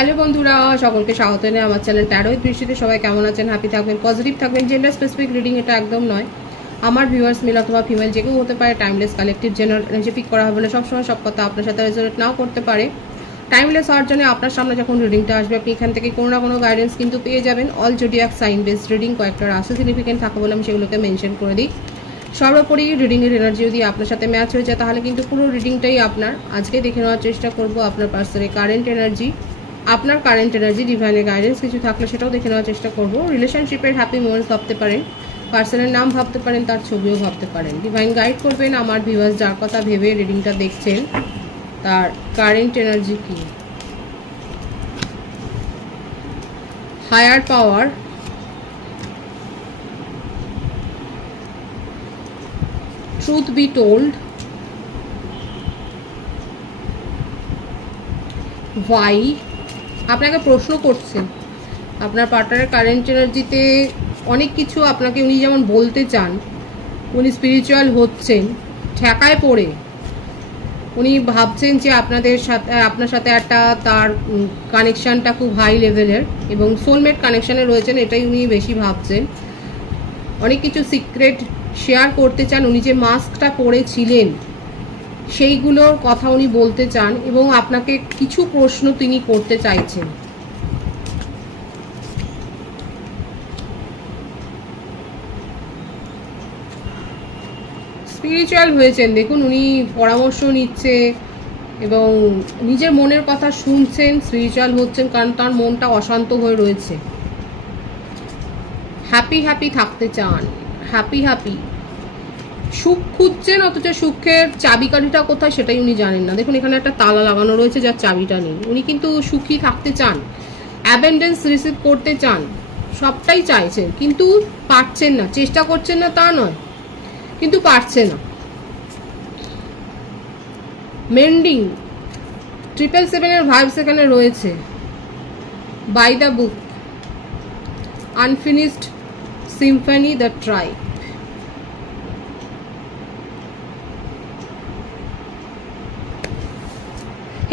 Hello বন্ধুরা, সকলকে স্বাগত জানাই আমার চ্যানেল ট্যারো উইথ বৃষ্টিতে। সবাই কেমন আছেন? হ্যাপি থাকবেন, পজিটিভ থাকবেন। জেন্ডার স্পেসিফিক রিডিং এটা একদম নয়। আমার ভিউয়ার্স মেল অথবা ফিমেল যে কেউ হতে পারে। Timeless collective general energy pick করা হবে না। সবসময় সব কথা আপনার সাথে রেজোনেট নাও করতে পারে। টাইমলেস হওয়ার জন্য আপনার সামনে যখন রিডিংটা আসবে আপনি এখান থেকে কোনো না কোনো গাইডেন্স কিন্তু পেয়ে যাবেন। All zodiac sign based reading, কয়েকটা রাশি সিগনিফিকেন্ট থাকে বলে আমি সেগুলোকে মেনশন করে দিই। সর্বোপরি রিডিংয়ের এনার্জি যদি আপনার সাথে ম্যাচ হয়ে যায় তাহলে কিন্তু পুরো রিডিংটাই আপনার। আজকে দেখে নেওয়ার চেষ্টা করব আপনার পার্সনের কারেন্ট এনার্জি, আপনার কারেন্ট এনার্জি, ডিভাইনের গাইডেন্স কিছু থাকলে সেটাও দেখে নেওয়ার চেষ্টা করব। রিলেশনশিপের হ্যাপি মোমেন্টস ভাবতে পারেন, পার্সনের নাম ভাবতে পারেন, তার ছবিও ভাবতে পারেন। ডিভাইন গাইড করবেন আমার ভিউয়ার্স যার কথা ভেবে রিডিংটা দেখছেন তার কারেন্ট এনার্জি কি। Higher power, truth be told, why. আপনাকে প্রশ্ন করছেন আপনার পার্টনারের কারেন্ট এনার্জিতে অনেক কিছু আপনাকে উনি যেমন বলতে চান, উনি স্পিরিচুয়াল হচ্ছেন, ঠেকায় পড়ে উনি ভাবছেন যে আপনার সাথে একটা তার কানেকশানটা খুব হাই লেভেলের এবং সোলমেট কানেকশানে রয়েছেন, এটাই উনি বেশি ভাবছেন। অনেক কিছু সিক্রেট শেয়ার করতে চান। উনি যে মাস্কটা পরেছিলেন সেইগুলোর কথা উনি বলতে চান এবং আপনাকে কিছু প্রশ্ন তিনি করতে চাইছেন। স্পিরিচুয়াল হয়েছেন, দেখুন উনি পরামর্শ নিচ্ছে এবং নিজের মনের কথা শুনছেন। স্পিরিচুয়াল হচ্ছেন কারণ তার মনটা অশান্ত হয়ে রয়েছে। হ্যাপি হ্যাপি থাকতে চান, হ্যাপি হ্যাপি সুখ খুঁজছেন, অথচ সুখের চাবিকাঠিটা কোথায় সেটাই উনি জানেন না। দেখুন এখানে একটা তালা লাগানো রয়েছে যার চাবিটা নেই। উনি কিন্তু সুখী থাকতে চান, অ্যাবেন্ডেন্স রিসিভ করতে চান, সবটাই চাইছেন কিন্তু পারছেন না। চেষ্টা করছেন না তা নয়, কিন্তু পারছে না। মেন্ডিং, 777-এর ভাইবস এখানে রয়েছে। By the book, unfinished symphony, the tribe.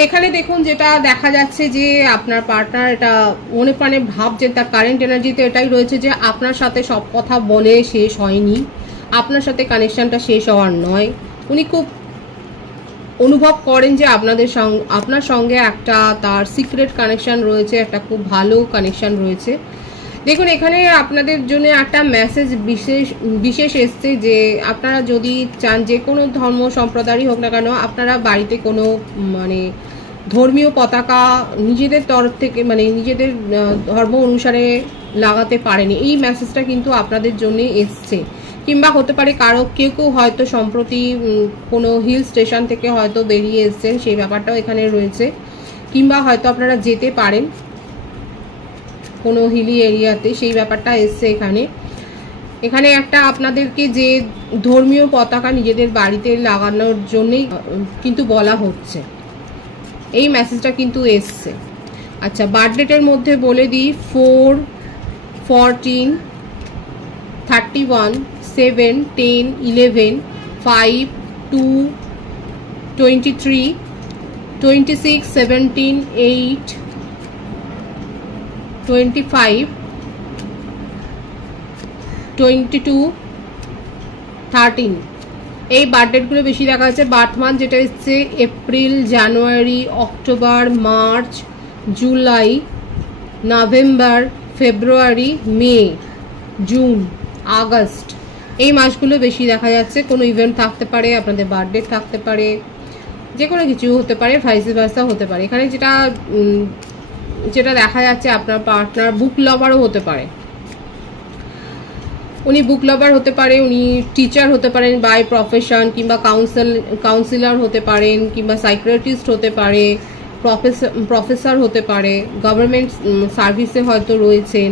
এখানে দেখুন যেটা দেখা যাচ্ছে যে আপনার পার্টনার এটা মনে প্রাণে ভাবছেন, তার কারেন্ট এনার্জিতে এটাই রয়েছে যে আপনার সাথে সব কথা বলে শেষ হয়নি, আপনার সাথে কানেকশানটা শেষ হওয়ার নয়। উনি খুব অনুভব করেন যে আপনার সঙ্গে একটা তার সিক্রেট কানেকশান রয়েছে, একটা খুব ভালো কানেকশান রয়েছে। দেখুন এখানে আপনাদের জন্য একটা মেসেজ বিশেষ এসছে যে আপনারা যদি চান, যে কোনো ধর্ম সম্প্রদায়ই হোক না কেন, আপনারা বাড়িতে কোনো মানে ধর্মীয় পতাকা নিজেদের তরফ থেকে মানে নিজেদের ধর্ম অনুসারে লাগাতে পারেনি। এই মেসেজটা কিন্তু আপনাদের জন্য এসছে। কিংবা হতে পারে কারো কেউ হয়তো সম্প্রতি কোনো হিল স্টেশন থেকে হয়তো বেরিয়ে এসছেন, সেই ব্যাপারটাও এখানে রয়েছে। কিংবা হয়তো আপনারা যেতে পারেন কোনো হিলি এরিয়াতে, সেই ব্যাপারটা এসছে এখানে। এখানে একটা আপনাদেরকে যে ধর্মীয় পতাকা নিজেদের বাড়িতে লাগানোর জন্যই কিন্তু বলা হচ্ছে, এই মেসেজটা কিন্তু এসছে। আচ্ছা, বার্থডেটের মধ্যে বলে দিই 4, 14, 31, 7, 10, 11, 5, 2, 23, 26, 17, 8, 25, 22, 13। এই বার্থডেটগুলো বেশি দেখা যাচ্ছে। বার্থ মান্থ যেটা এসছে এপ্রিল, জানুয়ারি, অক্টোবর, মার্চ, জুলাই, নভেম্বর, ফেব্রুয়ারি, মে, জুন, আগস্ট, এই মাসগুলো বেশি দেখা যাচ্ছে। কোনো ইভেন্ট থাকতে পারে, আপনাদের বার্থডে থাকতে পারে, যে কোনো কিছু হতে পারে, ভাইস ভার্সা হতে পারে। এখানে যেটা দেখা যাচ্ছে আপনার পার্টনার বুক লাভারও হতে পারে। উনি বুক লাভার হতে পারে, উনি টিচার হতে পারেন বাই প্রফেশন, কিংবা কাউন্সিলর হতে পারেন, কিংবা সাইকিয়াট্রিস্ট হতে পারে, প্রফেসর হতে পারে, গভর্নমেন্ট সার্ভিসে হয়তো রয়েছেন।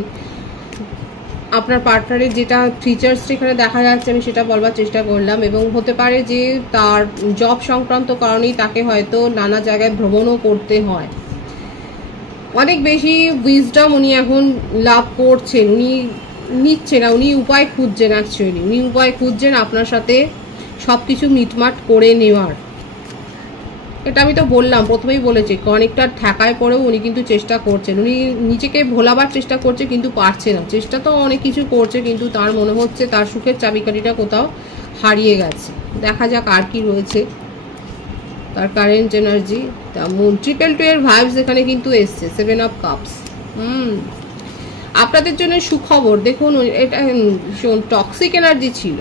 আপনার পার্টনারের যেটা ফিচার্স এখানে দেখা যাচ্ছে আমি সেটা বলবার চেষ্টা করলাম। এবং হতে পারে যে তার জব সংক্রান্ত কারণেই তাকে হয়তো নানা জায়গায় ভ্রমণও করতে হয়। অনেক বেশি উইজডম উনি এখন লাভ করছেন, উনি নিচ্ছে না, উনি উপায় খুঁজছেন। অ্যাকচুয়ালি উনি উপায় খুঁজছেন আপনার সাথে সব কিছু মিটমাট করে নেওয়ার। এটা আমি তো বললাম, প্রথমেই বলেছি, অনেকটা ঠেকায় পড়েও উনি কিন্তু চেষ্টা করছেন, উনি নিজেকে ভোলাবার চেষ্টা করছে কিন্তু পারছে না। চেষ্টা তো অনেক কিছু করছে কিন্তু তার মনে হচ্ছে তার সুখের চাবিকাঠিটা কোথাও হারিয়ে গেছে। দেখা যাক আর কি রয়েছে তার কারেন্ট এনার্জি। তা মুন 222 এর ভাইবস এখানে কিন্তু এসছে, 7 অফ কাপস। আপনাদের জন্য সুখবর। দেখুন এটা টক্সিক এনার্জি ছিল,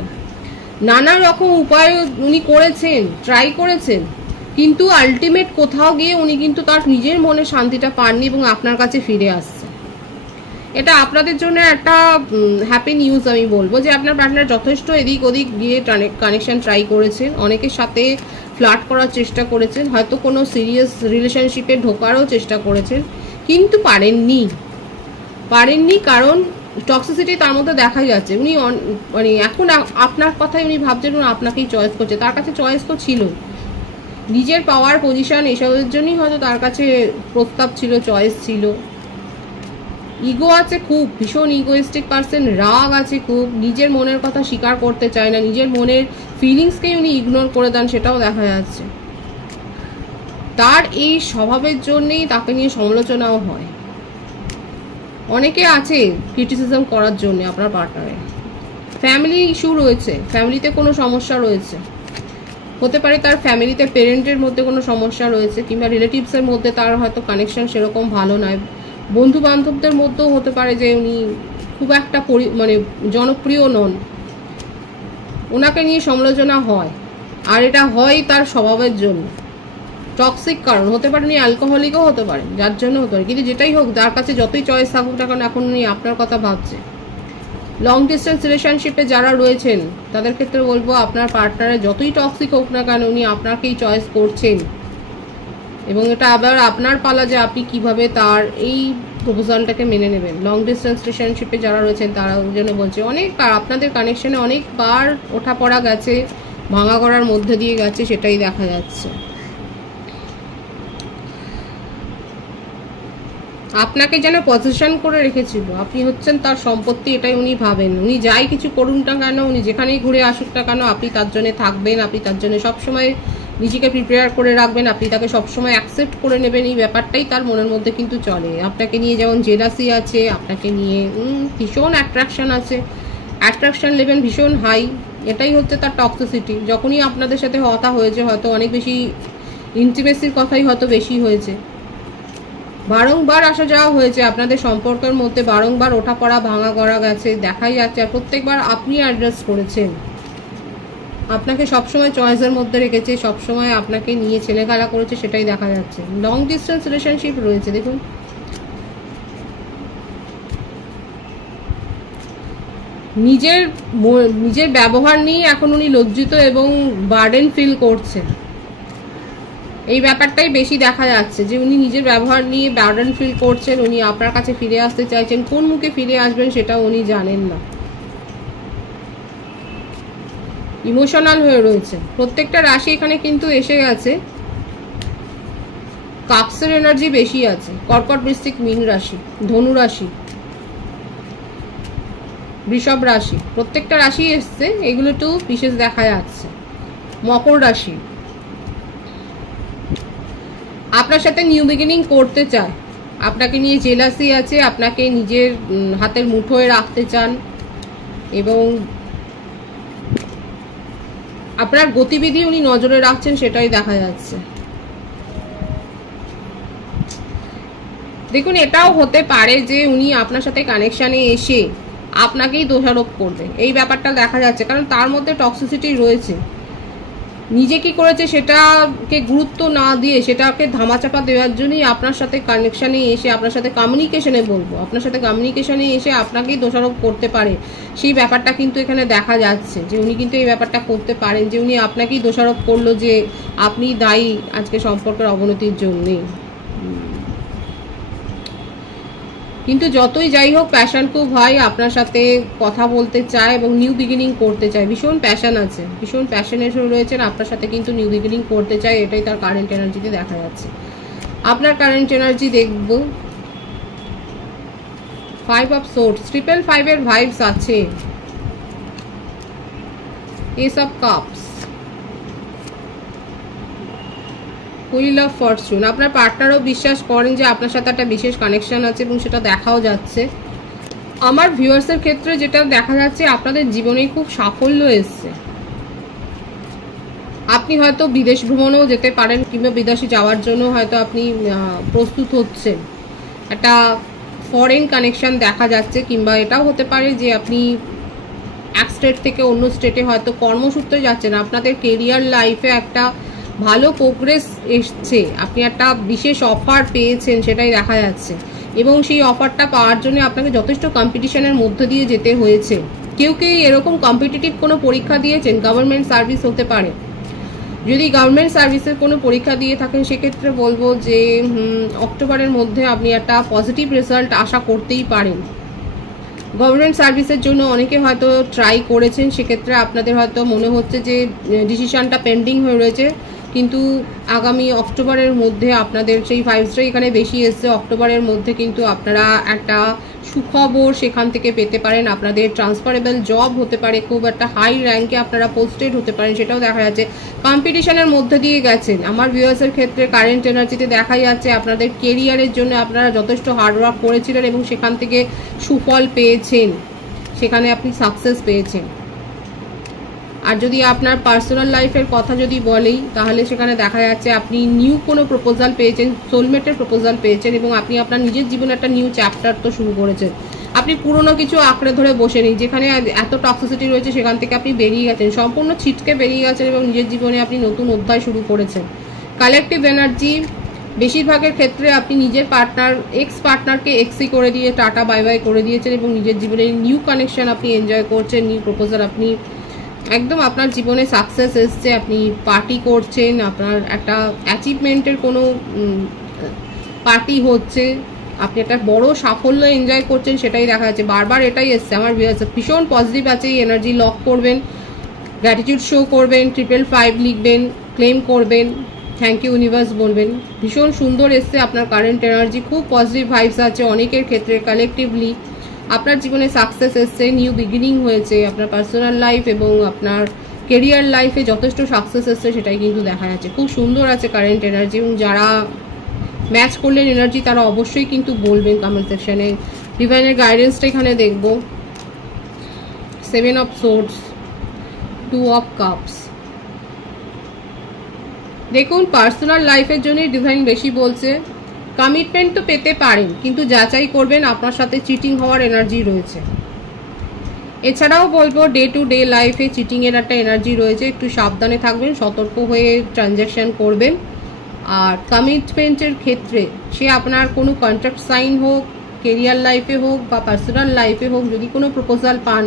নানা রকম উপায় উনি করেছেন, ট্রাই করেছেন, কিন্তু আলটিমেট কোথাও গিয়ে উনি কিন্তু তার নিজের মনে শান্তিটা পাননি এবং আপনার কাছে ফিরে আসছে। এটা আপনাদের জন্য একটা হ্যাপি নিউজ আমি বলবো, যে আপনার পার্টনার যথেষ্ট এদিক ওদিক গিয়ে কানেকশন ট্রাই করেছেন, অনেকের সাথে ফ্লার্ট করার চেষ্টা করেছেন, হয়তো কোনো সিরিয়াস রিলেশনশিপে ঢোকারও চেষ্টা করেছেন, কিন্তু পারেননি কারণ টক্সিসিটি তার মধ্যে দেখা যাচ্ছে। উনি মানে এখন আপনার কথাই উনি ভাবছেন, আপনাকেই চয়েস করছে। তার কাছে চয়েস তো ছিল, নিজের পাওয়ার পজিশন এসবের জন্যই হয়তো তার কাছে প্রস্তাব ছিল, চয়েস ছিল। ইগো আছে খুব, ভীষণ ইগোইস্টিক পার্সন, রাগ আছে খুব, নিজের মনের কথা স্বীকার করতে চায় না, নিজের মনের ফিলিংসকেই উনি ইগনোর করে দেন, সেটাও দেখা যাচ্ছে। তার এই স্বভাবের জন্যেই তাকে নিয়ে সমালোচনাও হয়। অনেকে আছে ক্রিটিসিজম করার জন্য আপনার পার্টনারের। ফ্যামিলি ইস্যু রয়েছে, ফ্যামিলিতে কোনো সমস্যা রয়েছে, হতে পারে তার ফ্যামিলিতে পেরেন্টের মধ্যে কোনো সমস্যা রয়েছে, কিংবা রিলেটিভসের মধ্যে তার হয়তো কানেকশন সেরকম ভালো নয়, বন্ধু বান্ধবদের মধ্যেও হতে পারে যে উনি খুব একটা মানে জনপ্রিয় নন, ওনাকে নিয়ে সমালোচনা হয়। আর এটা হয় তার স্বভাবের জন্য, টক্সিক কারণ হতে পারে, উনি অ্যালকোহলিকও হতে পারেন, যার জন্য হতে পারে। কিন্তু যেটাই হোক, যার কাছে যতই চয়েস থাকুক না কেন, এখন উনি আপনার কথা ভাবছে। লং ডিস্টেন্স রিলেশনশিপে যারা রয়েছেন তাদের ক্ষেত্রে বলবো, আপনার পার্টনারের যতই টক্সিক হোক না কেন, উনি আপনাকেই চয়েস করছেন, এবং এটা আবার আপনার পালা যে আপনি কিভাবে তার এই প্রপোজালটাকে মেনে নেবেন। লং ডিস্টেন্স রিলেশনশিপে যারা রয়েছেন তারা জন্য বলছে, অনেকবার আপনাদের কানেকশনে অনেকবার ওঠা পড়া গেছে, ভাঙা করার মধ্যে দিয়ে গেছে, সেটাই দেখা যাচ্ছে। আপনাকে যেন পজিশন করে রেখেছিল, আপনি হচ্ছেন তার সম্পত্তি, এটাই উনি ভাবেন। উনি যাই কিছু করুন না কেন, উনি যেখানেই ঘুরে আসুক না কেন, আপনি তার জন্য থাকবেন, আপনি তার জন্য সবসময় নিজেকে প্রিপেয়ার করে রাখবেন, আপনি তাকে সবসময় অ্যাকসেপ্ট করে নেবেন, এই ব্যাপারটাই তার মনের মধ্যে কিন্তু চলে। আপনাকে নিয়ে যেমন জেলাসি আছে, আপনাকে নিয়ে ভীষণ অ্যাট্রাকশন আছে, অ্যাট্রাকশন লেভেল ভীষণ হাই, এটাই হচ্ছে তার টক্সিসিটি। যখনই আপনাদের সাথে কথা হয়েছে, হয়তো অনেক বেশি ইন্টিমেসির কথাই হয়তো বেশি হয়েছে, বারংবার আসা যাওয়া হয়েছে আপনাদের সম্পর্কের মধ্যে, বারংবার ওঠা পড়া ভাঙা করা গেছে, দেখাই যাচ্ছে। আর প্রত্যেকবার আপনি অ্যাড্রেস করেছেন, আপনাকে সবসময় চয়েসের মধ্যে রেখেছে, সবসময় আপনাকে নিয়ে ছেলেখেলা করেছে, সেটাই দেখা যাচ্ছে। লং ডিস্টেন্স রিলেশনশিপ রয়েছে, দেখুন নিজের ব্যবহার নিয়ে এখন উনি লজ্জিত এবং বার্ডেন ফিল করছেন। এই ব্যাপারটাই বেশি দেখা যাচ্ছে, যে উনি নিজের ব্যবহার নিয়ে বার্ডেন ফিল করছেন, উনি আপনার কাছে ফিরে আসতে চাইছেন, কোন মুখে ফিরে আসবেন সেটা উনি জানেন না, ইমোশনাল হয়ে রয়েছে। প্রত্যেকটা রাশি এখানে কিন্তু এসে গেছে, কাপসের এনার্জি বেশি আছে, কর্কট, বৃশ্চিক, মীন রাশি, ধনু রাশি, বৃষভ রাশি, প্রত্যেকটা রাশি এসছে, এগুলো একটু বিশেষ দেখা যাচ্ছে। মকর রাশি আপনার সাথে নিউ বিগিনিং করতে চায়, আপনাকে নিয়ে জেলাসি আছে, আপনাকে নিজের হাতের মুঠোয় রাখতে চান, এবং আপনার গতিবিধি উনি নজরে রাখছেন, সেটাই দেখা যাচ্ছে। দেখুন এটাও হতে পারে যে উনি আপনার সাথে কানেকশানে এসে আপনাকেই দোষারোপ করবে, এই ব্যাপারটা দেখা যাচ্ছে, কারণ তার মধ্যে টক্সিসিটি রয়েছে। নিজে কি করেছে সেটাকে গুরুত্ব না দিয়ে সেটাকে ধামাচাপা দেওয়ার জন্যই আপনার সাথে কানেকশানে এসে, আপনার সাথে কমিউনিকেশনে বলবো, আপনার সাথে কমিউনিকেশনে এসে আপনাকেই দোষারোপ করতে পারে। সেই ব্যাপারটা কিন্তু এখানে দেখা যাচ্ছে, যে উনি কিন্তু এই ব্যাপারটা করতে পারেন, যে উনি আপনাকেই দোষারোপ করলো যে আপনি দায়ী আজকে সম্পর্কের অবনতির জন্যে। কিন্তু যতই যাই হোক, প্যাশন খুব হয়, আপনার সাথে কথা বলতে চায় এবং নিউ বিগিনিং করতে চায়, ভীষণ প্যাশন আছে, ভীষণ প্যাশনেট রয়েছেন, আপনার সাথে কিন্তু নিউ বিগিনিং করতে চায়, এটাই তার কারেন্ট এনার্জিতে দেখা যাচ্ছে। আপনার কারেন্ট এনার্জি দেখব, 5 অফ সোর্ডস, 555 এর ভাইবস আছে, S of cups, wheel of Fortune, আপনার পার্টনারও বিশ্বাস করেন যে আপনার সাথে একটা বিশেষ কানেকশন আছে এবং সেটা দেখাও যাচ্ছে। আমার ভিউয়ার্সের ক্ষেত্রে যেটা দেখা যাচ্ছে, আপনাদের জীবনে খুব সাফল্য এসছে। আপনি হয়তো বিদেশ ভ্রমণেও যেতে পারেন, কিংবা বিদেশে যাওয়ার জন্য হয়তো আপনি প্রস্তুত হচ্ছেন। একটা ফরেন কানেকশন দেখা যাচ্ছে, কিংবা এটাও হতে পারে যে আপনি এক স্টেট থেকে অন্য স্টেটে হয়তো কর্মসূত্রে যাচ্ছেন। আপনাদের কেরিয়ার লাইফে একটা ভালো প্রোগ্রেস এসছে, আপনি একটা বিশেষ অফার পেয়েছেন, সেটাই দেখা যাচ্ছে। এবং সেই অফারটা পাওয়ার জন্য আপনাকে যথেষ্ট কম্পিটিশনের মধ্য দিয়ে যেতে হয়েছে। কেউ কেউ এরকম কম্পিটিটিভ কোনো পরীক্ষা দিয়েছেন, গভর্নমেন্ট সার্ভিস হতে পারে। যদি গভর্নমেন্ট সার্ভিসের কোনো পরীক্ষা দিয়ে থাকেন, সেক্ষেত্রে বলবো যে অক্টোবরের মধ্যে আপনি একটা পজিটিভ রেজাল্ট আশা করতেই পারেন। গভর্নমেন্ট সার্ভিসের জন্য অনেকে হয়তো ট্রাই করেছেন, সেক্ষেত্রে আপনাদের হয়তো মনে হচ্ছে যে ডিসিশনটা পেন্ডিং হয়ে রয়েছে, কিন্তু আগামী অক্টোবরের মধ্যে আপনাদের সেই ভাইবসটাই এখানে বেশি এসছে। অক্টোবরের মধ্যে কিন্তু আপনারা একটা সুখবর সেখান থেকে পেতে পারেন। আপনাদের ট্রান্সফারেবল জব হতে পারে, খুব একটা হাই র্যাঙ্কে আপনারা পোস্টেড হতে পারেন, সেটাও দেখা যাচ্ছে। কম্পিটিশনের মধ্যে দিয়ে গেছেন। আমার ভিউয়ার্সের ক্ষেত্রে কারেন্ট এনার্জিতে দেখা যাচ্ছে আপনাদের কেরিয়ারের জন্য আপনারা যথেষ্ট হার্ডওয়ার্ক করেছিলেন এবং সেখান থেকে সুফল পেয়েছেন, সেখানে আপনি সাকসেস পেয়েছেন। আর যদি আপনার পার্সোনাল লাইফের কথা যদি বলেই, তাহলে সেখানে দেখা যাচ্ছে আপনি নিউ কোনো প্রপোজাল পেয়েছেন, সোলমেটের প্রপোজাল পেয়েছেন, এবং আপনি আপনার নিজের জীবনে একটা নিউ চ্যাপ্টার তো শুরু করেছেন। আপনি পুরনো কিছু আঁকড়ে ধরে বসে নেই, যেখানে এত টক্সিসিটি রয়েছে সেখান থেকে আপনি বেরিয়ে গেছেন, সম্পূর্ণ ছিটকে বেরিয়ে গেছেন এবং নিজের জীবনে আপনি নতুন অধ্যায় শুরু করেছেন। কালেকটিভ এনার্জি, বেশিরভাগের ক্ষেত্রে আপনি নিজের পার্টনার, এক্স পার্টনারকে এক্সি করে দিয়ে টাটা বাই বাই করে দিয়েছেন এবং নিজের জীবনে নিউ কানেকশন আপনি এনজয় করছেন, নিউ প্রপোজাল আপনি একদম আপনার জীবনে সাকসেস এসছে, আপনি পার্টি করছেন, আপনার একটা অ্যাচিভমেন্টের কোনো পার্টি হচ্ছে, আপনি একটা বড় সাফল্য এনজয় করছেন, সেটাই দেখা যাচ্ছে। বারবার এটাই এসছে আমার ভীষণ পজিটিভ আছে। এই এনার্জি লক করবেন, গ্র্যাটিটিউড শো করবেন, 555 লিখবেন, ক্লেম করবেন, থ্যাংক ইউ ইউনিভার্স বলবেন। ভীষণ সুন্দর এসছে আপনার কারেন্ট এনার্জি, খুব পজিটিভ ভাইবস আছে অনেকের ক্ষেত্রে। কালেকটিভলি আপনার জীবনে সাকসেস এসছে, নিউ বিগিনিং হয়েছে, আপনার পার্সোনাল লাইফ এবং আপনার কেরিয়ার লাইফে যথেষ্ট সাকসেস এসছে, সেটাই কিন্তু দেখা যাচ্ছে। খুব সুন্দর আছে কারেন্ট এনার্জি, এবং যারা ম্যাচ করলেন এনার্জি তারা অবশ্যই কিন্তু বলবেন কমেন্ট সেকশনে। ডিভাইনের গাইডেন্সটা এখানে দেখব, 7 অফ সোর্ডস, 2 অফ কাপস। দেখুন, পার্সোনাল লাইফের জন্যই ডিভাইন বেশি বলছে। কমিটমেন্ট তো পেতে পারেন, কিন্তু যাচাই করবেন, আপনার সাথে চিটিং হওয়ার এনার্জি রয়েছে। এছাড়াও বলবো ডে টু ডে লাইফে চিটিংয়ের একটা এনার্জি রয়েছে, একটু সাবধানে থাকবেন, সতর্ক হয়ে ট্রানজ্যাকশন করবেন। আর কমিটমেন্টের ক্ষেত্রে সে আপনার কোনো কন্ট্রাক্ট সাইন হোক, কেরিয়ার লাইফে হোক বা পার্সোনাল লাইফে হোক, যদি কোনো প্রপোজাল পান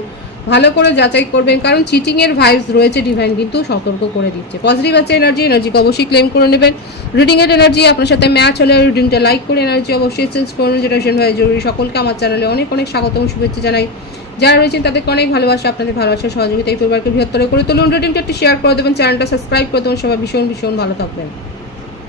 ভালো করে যাচাই করবেন, কারণ চিটিংয়ের ভাইবস রয়েছে, ডিভাইন কিন্তু সতর্ক করে দিচ্ছে। পজিটিভ আছে এনার্জিকে অবশ্যই ক্লেম করে নেবেন। রিডিংয়ের এনার্জি আপনার সাথে ম্যাচ হলে রিডিংটা লাইক করে এনার্জি অবশ্যই চেঞ্জ করুন, যেটা ভীষণভাবে জরুরি। সকলকে আমার চ্যানেলে অনেক অনেক স্বাগত এবং শুভেচ্ছা জানাই। যারা রয়েছেন তাদেরকে অনেক ভালোবাসা, আপনাদের ভালোবাসা সহযোগিতা এই পরিবারকে বৃহত্তর করে তুলুন। রিডিংটা একটু শেয়ার করে দেবেন, চ্যানেলটা সাবস্ক্রাইব করে দেবেন। সবাই ভীষণ ভীষণ ভালো থাকবেন।